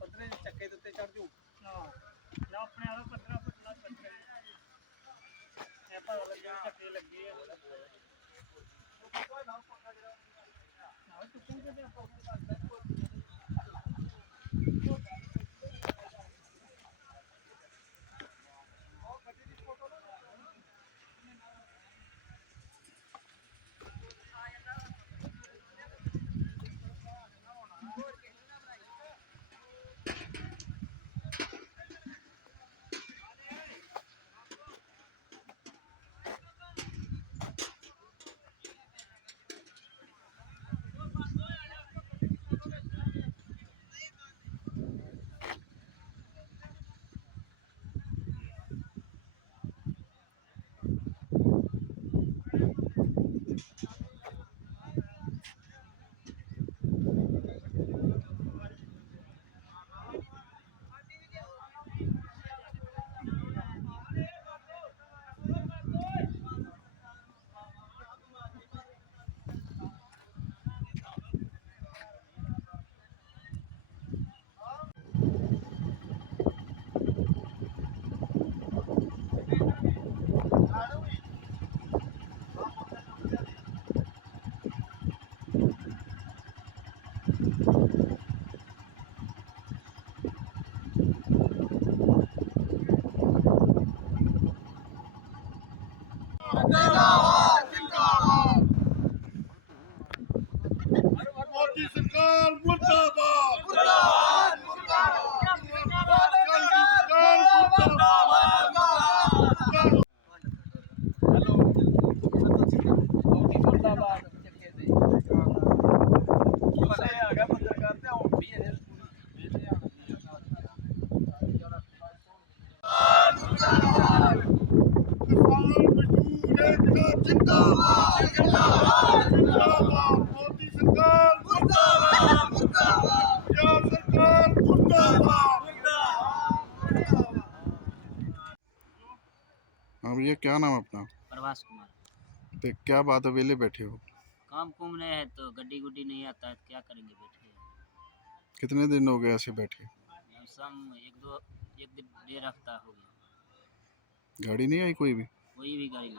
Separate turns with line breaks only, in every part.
ਪੱਧਰੇ ਦੇ ਚੱਕੇ ਦੇ ਉੱਤੇ ਚੜ ਜੂ
ਨਾ ਆਪਣੇ ਆਪ 15 15 15 ਇਹ ਪਤਾ ਲੱਗਿਆ ਚੱਕੇ ਲੱਗੇ ਆ ਨਾ ਚੁੱਕੂਗੇ ਤੇ ਆਪਾਂ ਉੱਥੇ ਕਰ
भैया क्या नाम अपना?
प्रभास कुमार।
तो क्या बात है वेले बैठे हो?
काम कुम नहीं है तो गड्डी गुड्डी नहीं आता है तो क्या करेंगे बैठे
कितने दिन हो गए ऐसे बैठे?
सम एक दो एक दिन डेढ़ हफ़्ता हो गया।
गाड़ी नहीं आई कोई भी?
कोई भी गाड़ी नहीं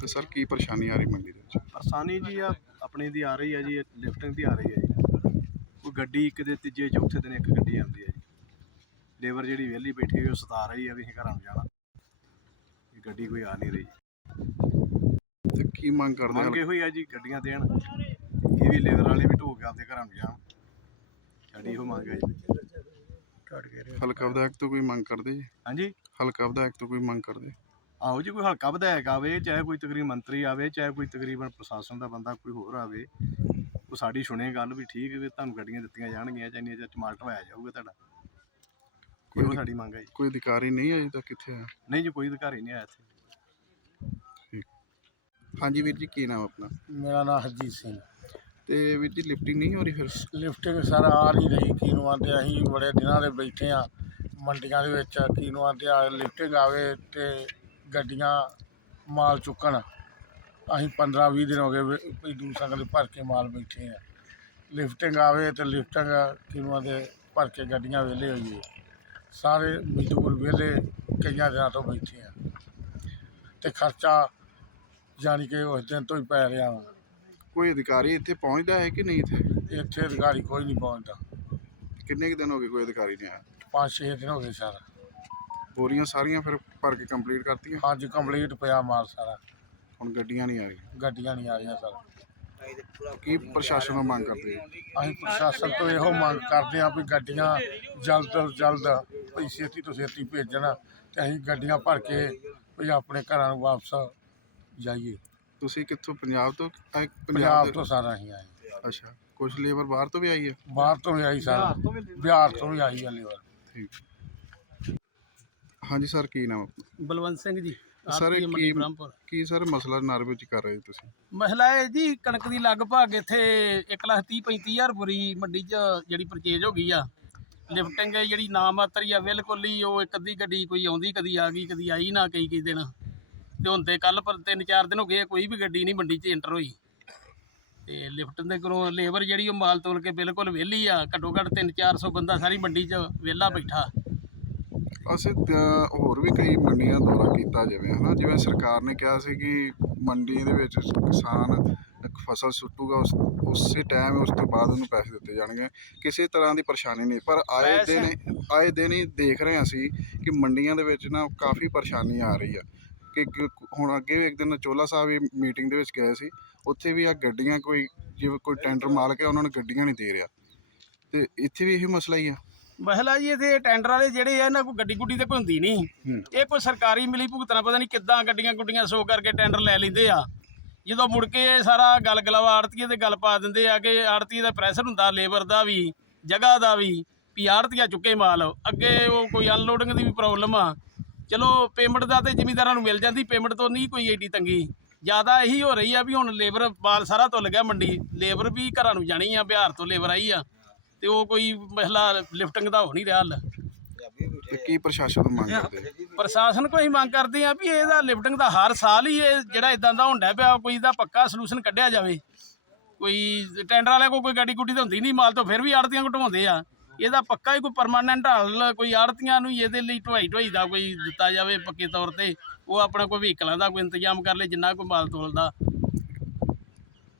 ਤੇ ਸਰ ਕੀ ਪਰੇਸ਼ਾਨੀ ਆ ਰਹੀ ਮੰਡੀ ਦੇ ਵਿੱਚ?
ਪਰਸਾਨੀ ਜੀ ਆ ਆਪਣੀ ਦੀ ਆ ਰਹੀ ਹੈ ਜੀ ਲਿਫਟਿੰਗ ਦੀ ਆ ਰਹੀ ਹੈ ਜੀ। ਕੋਈ ਗੱਡੀ ਇੱਕ ਦੇ ਤੀਜੇ ਚੌਥੇ ਦਿਨ ਇੱਕ ਗੱਡੀ ਆਉਂਦੀ ਹੈ ਜੀ। ਲੇਬਰ ਜਿਹੜੀ ਵਿਹਲੀ ਬੈਠੀ ਹੋਈ ਉਹ ਸਤਾ ਰਹੀ ਹੈ ਵੀ ਅਸੀਂ ਘਰਾਂ ਨੂੰ ਜਾਣਾ। ਇਹ ਗੱਡੀ ਕੋਈ ਆ ਨਹੀਂ ਰਹੀ।
ਤੇ ਕੀ ਮੰਗ ਕਰਦੇ
ਮੰਗੇ
ਹਲ-
ਹੋਈ ਆ ਜੀ ਗੱਡੀਆਂ ਦੇਣ। ਇਹ ਵੀ ਲੇਬਰ ਵਾਲੇ ਵੀ ਢੋਕ ਕੇ ਆਪਦੇ ਘਰਾਂ ਨੂੰ ਜਾਣ। ਸਾਡੀ ਇਹੋ ਮੰਗ ਹੈ ਜੀ।
ਹਲਕਾ ਵਿਧਾਇਕ ਤੋਂ ਕੋਈ ਮੰਗ ਕਰਦੇ ਜੀ?
ਹਾਂਜੀ?
ਹਲਕਾ ਵਿਧਾਇਕ ਤੋਂ ਕੋਈ ਮੰਗ ਕਰਦੇ?
ਆਹੋ ਜੀ ਕੋਈ ਹਲਕਾ ਵਿਧਾਇਕ ਆਵੇ ਚਾਹੇ ਕੋਈ ਤਕਰੀਬਨ ਮੰਤਰੀ ਆਵੇ ਚਾਹੇ ਕੋਈ ਤਕਰੀਬਨ ਪ੍ਰਸ਼ਾਸਨ ਦਾ ਬੰਦਾ ਕੋਈ ਹੋਰ ਆਵੇ ਉਹ ਸਾਡੀ ਸੁਣੇ ਗੱਲ ਵੀ ਠੀਕ ਹੈ ਵੀ ਤੁਹਾਨੂੰ ਗੱਡੀਆਂ ਦਿੱਤੀਆਂ ਜਾਣਗੀਆਂ ਚਾਹੀਦੀਆਂ ਜਾਂ ਟਮਾਟਰ ਹੋਇਆ ਜਾਊਗਾ ਤੁਹਾਡਾ।
ਕੋਈ
ਸਾਡੀ ਮੰਗ ਹੈ ਜੀ।
ਕੋਈ ਅਧਿਕਾਰੀ ਨਹੀਂ ਅਜੇ ਤੱਕ ਕਿੱਥੇ ਆ
ਨਹੀਂ ਜੀ ਕੋਈ ਅਧਿਕਾਰੀ ਨਹੀਂ ਆਇਆ ਇੱਥੇ।
ਹਾਂਜੀ ਵੀਰ ਜੀ ਕੀ ਨਾਮ ਆਪਣਾ?
ਮੇਰਾ ਨਾਮ ਹਰਜੀਤ ਸਿੰਘ।
ਤੇ ਵੀਰ ਜੀ ਲਿਫਟਿੰਗ ਨਹੀਂ ਹੋ ਰਹੀ ਫਿਰ?
ਲਿਫਟਿੰਗ ਸਰ ਆ ਨਹੀਂ ਰਹੀ ਕਿਨੂੰ ਆਂਦੇ ਅਸੀਂ ਬੜੇ ਦਿਨਾਂ ਦੇ ਬੈਠੇ ਆ ਮੰਡੀਆਂ ਦੇ ਵਿੱਚ ਕਿਨੂੰ ਆਂਦੇ ਆ ਲਿਫਟਿੰਗ ਆਵੇ ਤੇ ਗੱਡੀਆਂ ਮਾਲ ਚੁੱਕਣ। ਅਸੀਂ 15 20 ਦਿਨ ਹੋ ਗਏ ਵੀ- ਦੂਸਰਾ ਕਦੇ ਭਰ ਕੇ ਮਾਲ ਬੈਠੇ ਆ। ਲਿਫਟਿੰਗ ਆਵੇ ਤੇ ਲਿਫਟਿੰਗ ਕਿਨੂੰ ਆਂਦੇ ਭਰ ਕੇ ਗੱਡੀਆਂ ਵਿਹਲੇ ਹੋਈਏ। ਸਾਰੇ ਮਜ਼ਦੂਰ ਵਿਹਲੇ ਕਈਆਂ ਦਿਨਾਂ ਤੋਂ ਬੈਠੇ ਆ। ਤੇ ਖਰਚਾ ਜਾਣੀ ਕਿ ਉਸ ਦਿਨ ਤੋਂ ਹੀ ਪੈ ਰਿਹਾ ਵਾ।
ਕੋਈ ਅਧਿਕਾਰੀ ਇੱਥੇ ਪਹੁੰਚਦਾ ਹੈ ਕਿ ਨਹੀਂ ਇੱਥੇ?
ਇੱਥੇ ਅਧਿਕਾਰੀ ਕੋਈ ਨਹੀਂ ਪਹੁੰਚਦਾ।
ਕਿੰਨੇ ਕੁ ਦਿਨ ਹੋ ਗਏ ਕੋਈ ਅਧਿਕਾਰੀ ਨਹੀਂ ਆਇਆ?
ਪੰਜ ਛੇ ਦਿਨ ਹੋ ਗਏ ਸਰ।
ਬੋਰੀਆਂ ਸਾਰੀਆਂ ਫਿਰ ਭਰ ਕੇ ਕੰਪਲੀਟ ਕਰਤੀਆਂ?
ਅੱਜ ਕੰਪਲੀਟ ਪਿਆ ਮਾਲ ਸਾਰਾ।
ਹੁਣ ਗੱਡੀਆਂ ਨਹੀਂ ਆ ਰਹੀਆਂ?
ਗੱਡੀਆਂ ਨਹੀਂ ਆ ਰਹੀਆਂ ਸਰ।
ਕੀ ਪ੍ਰਸ਼ਾਸਨ ਨੂੰ ਮੰਗ ਕਰਦੇ ਜੀ?
ਅਸੀਂ ਪ੍ਰਸ਼ਾਸਨ ਤੋਂ ਇਹੋ ਮੰਗ ਕਰਦੇ ਹਾਂ ਵੀ ਗੱਡੀਆਂ ਜਲਦ ਤੋਂ ਜਲਦ ਵੀ ਛੇਤੀ ਤੋਂ ਛੇਤੀ ਭੇਜਣ ਤੇ ਅਸੀਂ ਗੱਡੀਆਂ ਭਰ ਕੇ ਵੀ ਆਪਣੇ ਘਰਾਂ ਨੂੰ ਵਾਪਸ ਜਾਈਏ।
ਤੁਸੀਂ ਕਿੱਥੋਂ? ਪੰਜਾਬ ਤੋਂ? ਆਏ?
ਪੰਜਾਬ ਤੋਂ ਸਾਰਾ ਹੀ ਆਏ।
ਅੱਛਾ। ਕੁਝ ਲੇਬਰ ਬਾਹਰ ਤੋਂ ਵੀ ਆਈ ਹੈ?
ਬਾਹਰ ਤੋਂ ਵੀ ਆਈ ਸਾਰਾ। ਬਿਹਾਰ ਤੋਂ ਵੀ ਆਈ ਆ ਲੇਬਰ।
ਠੀਕ। ਹਾਂਜੀ ਸਰ ਕੀ ਨਾਮ ਆਪਣਾ?
ਬਲਵੰਤ ਸਿੰਘ ਜੀ
ਸਰ ਇਹ
ਆਰਪੀਐਮ ਮੰਡੀ
ਕੀ
ਬ੍ਰਹਮਪੁਰ।
ਕੀ ਸਰ ਮਸਲਾ ਨਾਰਵੇ ਚ ਕਰ ਰਹੇ ਤੁਸੀਂ?
ਮਹਿਲਾ ਹੈ ਜੀ ਕਣਕ ਦੀ ਲਗਭਗ ਇੱਥੇ 1 ਲੱਖ ਤੀਹ ਪੈਂਤੀ ਹਜ਼ਾਰ ਬੁਰੀ ਮੰਡੀ 'ਚ ਜਿਹੜੀ ਪਰਚੇਜ ਹੋ ਗਈ ਆ। ਲਿਫਟਿੰਗ ਹੈ ਜਿਹੜੀ ਨਾ ਮਾਤਰੀ ਆ ਬਿਲਕੁਲ ਹੀ ਉਹ ਇੱਕ ਅੱਧੀ ਗੱਡੀ ਕੋਈ ਆਉਂਦੀ ਕਦੀ ਆ ਗਈ ਕਦੀ ਆਈ ਨਾ ਕਈ ਕਈ ਦਿਨ। ਤੇ ਹੁਣ ਤੇ ਕੱਲ ਪਰ ਤਿੰਨ ਚਾਰ ਦਿਨ ਹੋ ਗਏ ਆ, ਕੋਈ ਵੀ ਗੱਡੀ ਨਹੀਂ ਮੰਡੀ 'ਚ ਐਂਟਰ ਹੋਈ। ਤੇ ਲਿਫਟ ਦੇ ਕੋਲੋਂ ਲੇਬਰ ਜਿਹੜੀ ਉਹ ਮਾਲ ਤੋਲ ਕੇ ਬਿਲਕੁਲ ਵਿਹਲੀ ਆ ਘੱਟੋ ਘੱਟ 3-400 ਬੰਦਾ ਸਾਰੀ ਮੰਡੀ 'ਚ ਵਿਹਲਾ ਬੈਠਾ।
ਅਸੀਂ ਹੋਰ ਵੀ ਕਈ ਮੰਡੀਆਂ ਦੌਰਾ ਕੀਤਾ ਜਿਵੇਂ ਹਨਾ ਜਿਵੇਂ ਸਰਕਾਰ ਨੇ ਕਿਹਾ ਸੀ ਕਿ ਮੰਡੀ ਦੇ ਵਿੱਚ ਕਿਸਾਨ ਇੱਕ ਫਸਲ ਸੁੱਟੂਗਾ ਉਸ ਉਸੇ ਟਾਈਮ ਉਸ ਤੋਂ ਬਾਅਦ ਉਹਨੂੰ ਪੈਸੇ ਦਿੱਤੇ ਜਾਣਗੇ। ਕਿਸੇ ਤਰ੍ਹਾਂ ਦੀ ਪਰੇਸ਼ਾਨੀ ਨਹੀਂ ਪਰ ਆਏ ਦਿਨ ਆਏ ਦਿਨ ਹੀ ਦੇਖ ਰਹੇ ਹਾਂ ਅਸੀਂ ਕਿ ਮੰਡੀਆਂ ਦੇ ਵਿੱਚ ਨਾ ਕਾਫੀ ਪਰੇਸ਼ਾਨੀ ਆ ਰਹੀ ਆ। ਕਿ ਕਿ ਹੁਣ ਅੱਗੇ ਵੀ ਇੱਕ ਦਿਨ ਚੋਲਾ ਸਾਹਿਬ ਵੀ ਮੀਟਿੰਗ ਦੇ ਵਿੱਚ ਗਏ ਸੀ ਉੱਥੇ ਵੀ ਆ ਗੱਡੀਆਂ ਕੋਈ ਜਿਵੇਂ ਕੋਈ ਟੈਂਡਰ ਮਾਲਕ ਹੈ ਉਹਨਾਂ ਨੂੰ ਗੱਡੀਆਂ ਨਹੀਂ ਦੇ ਰਿਹਾ। ਤੇ ਇੱਥੇ ਵੀ ਇਹੀ ਮਸਲਾ ਹੀ ਆ।
ਮਹਿਲਾ ਜੀ ਇੱਥੇ ਟੈਂਡਰ ਵਾਲੇ ਜਿਹੜੇ ਆ ਇਹਨਾਂ ਕੋਈ ਗੱਡੀ ਗੁੱਡੀ ਤੇ ਕੋਈ ਹੁੰਦੀ ਨਹੀਂ। ਇਹ ਕੋਈ ਸਰਕਾਰੀ ਮਿਲੀ ਭੁਗਤਣਾ ਪਤਾ ਨਹੀਂ ਕਿੱਦਾਂ ਗੱਡੀਆਂ ਗੁੱਡੀਆਂ ਸੋ ਕਰਕੇ ਟੈਂਡਰ ਲੈ ਲੈਂਦੇ ਆ। ਜਦੋਂ ਮੁੜ ਕੇ ਇਹ ਸਾਰਾ ਗੱਲ ਗਲਵਾ ਆੜਤੀਏ ਤੇ ਗੱਲ ਪਾ ਦਿੰਦੇ ਆ ਕਿ ਆੜਤੀਏ ਦਾ ਪ੍ਰੈਸ਼ਰ ਹੁੰਦਾ ਲੇਬਰ ਦਾ ਵੀ ਜਗ੍ਹਾ ਦਾ ਵੀ ਵੀ ਆੜਤੀਆ ਚੁੱਕੇ ਮਾਲ। ਅੱਗੇ ਉਹ ਕੋਈ ਅਨਲੋਡਿੰਗ ਦੀ ਵੀ ਪ੍ਰੋਬਲਮ ਆ। ਚਲੋ ਪੇਮੈਂਟ ਦਾ ਤੇ ਜ਼ਿਮੀਂਦਾਰਾਂ ਨੂੰ ਮਿਲ ਜਾਂਦੀ ਪੇਮੈਂਟ ਤੋਂ ਨਹੀਂ ਕੋਈ ਏਡੀ ਤੰਗੀ। ਜ਼ਿਆਦਾ ਇਹੀ ਹੋ ਰਹੀ ਆ ਵੀ ਹੁਣ ਲੇਬਰ ਮਾਲ ਸਾਰਾ ਤੁੱਲ ਗਿਆ ਮੰਡੀ ਲੇਬਰ ਵੀ ਘਰਾਂ ਨੂੰ ਜਾਣੀ ਆ ਬਿਹਾਰ ਤੋਂ ਲੇਬਰ ਆਈ ਆ। ਤੇ ਉਹ ਕੋਈ ਮਸਲਾ ਲਿਫਟਿੰਗ ਦਾ ਹੋ ਨਹੀਂ ਰਿਹਾ ਹੱਲ।
ਤੇ ਕੀ ਪ੍ਰਸ਼ਾਸਨ ਤੋਂ ਮੰਗ ਕਰਦੇ?
ਪ੍ਰਸ਼ਾਸਨ ਕੋਈ ਮੰਗ ਕਰਦੇ ਆ ਵੀ ਇਹਦਾ ਲਿਫਟਿੰਗ ਦਾ ਹਰ ਸਾਲ ਹੀ ਇਹ ਜਿਹੜਾ ਇਦਾਂ ਦਾ ਹੁੰਦਾ ਪਿਆ ਕੋਈ ਇਹਦਾ ਪੱਕਾ ਸੋਲੂਸ਼ਨ ਕੱਢਿਆ ਜਾਵੇ। ਕੋਈ ਟੈਂਡਰ ਵਾਲੇ ਕੋਲ ਕੋਈ ਗੱਡੀ ਗੁੱਡੀ ਤਾਂ ਹੁੰਦੀ ਨਹੀਂ ਮਾਲ ਤੋਂ ਫਿਰ ਵੀ ਆੜਤੀਆਂ ਘਟਵਾਉਂਦੇ ਆ। ਇਹਦਾ ਪੱਕਾ ਹੀ ਕੋਈ ਪਰਮਾਨੈਂਟ ਹੱਲ ਕੋਈ ਆੜਤੀਆਂ ਨੂੰ ਇਹਦੇ ਲਈ ਢਵਾਈ ਢਵਾਈ ਦਾ ਕੋਈ ਦਿੱਤਾ ਜਾਵੇ ਪੱਕੇ ਤੌਰ ਤੇ। ਉਹ ਆਪਣਾ ਕੋਈ ਵਹੀਕਲਾਂ ਦਾ ਕੋਈ ਇੰਤਜ਼ਾਮ ਕਰ ਲੇ ਜਿੰਨਾ ਕੋਈ ਮਾਲ ਤੋਲਦਾ।